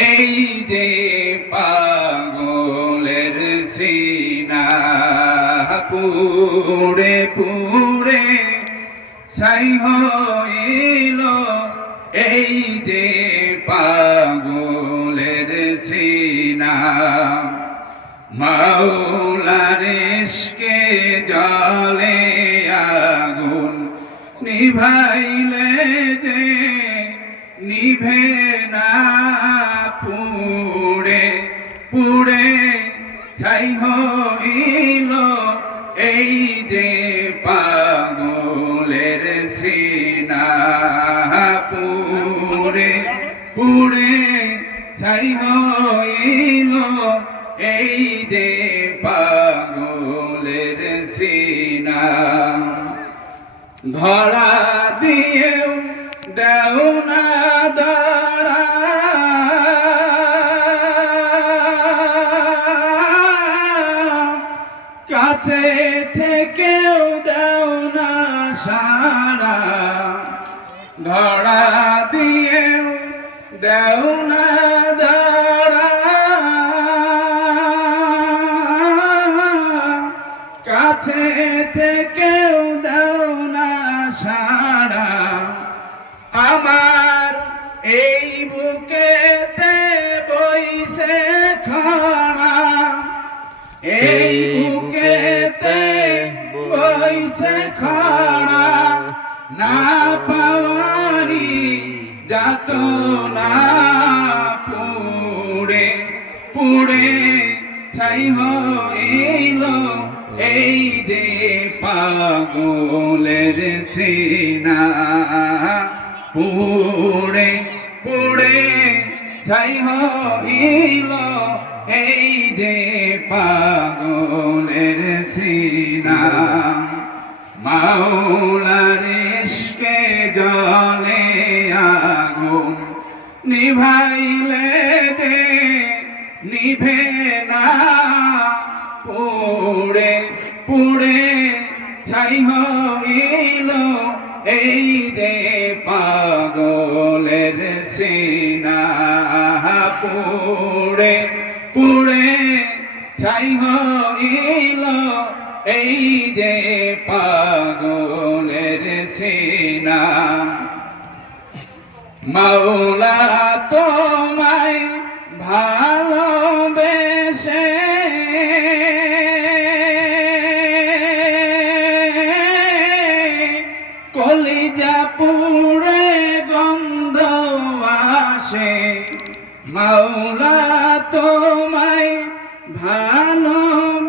এই যে পাগলের সিনা পুড়ে পুড়ে ছাই হইল, এই যে পাগলের সিনা মাওলার ইশকে জলে আগুন নিভাইলে যে নিভে না পুড়ে ছাই হইল এই যে পাগলের সিনা পুড়ে পুড়ে ছাই হইল এই যে পাগলের সিনা। ধরা দিয়েও দেও কাছে থেকেও দেও না সারা ধরা দিয়েও দেও না দাঁড়া। কাছে থেকেও দাও না সারা আমার এই বুকেতে বইছে খাড়া। এই না পাওয়ারি যাত না পুড়ে পুড়ে ছাই হইল এই যে পাগলের সিনা। পুড়ে পুড়ে ছাই হইল এই যে পাগলের সিনা। মাওলার জলে আগুন নিভাইলে যে নিভে না, পুড়ে পুড়ে ছাই হইল এই যে পাগলের সিনা। পুড়ে পুড়ে ছাই হইল এই যে পাগলের মৌলা তোমায় ভালোবেসে। কলিজা পুরে গন্ধ আসে। মৌলা তোমায় ভালোবেসে।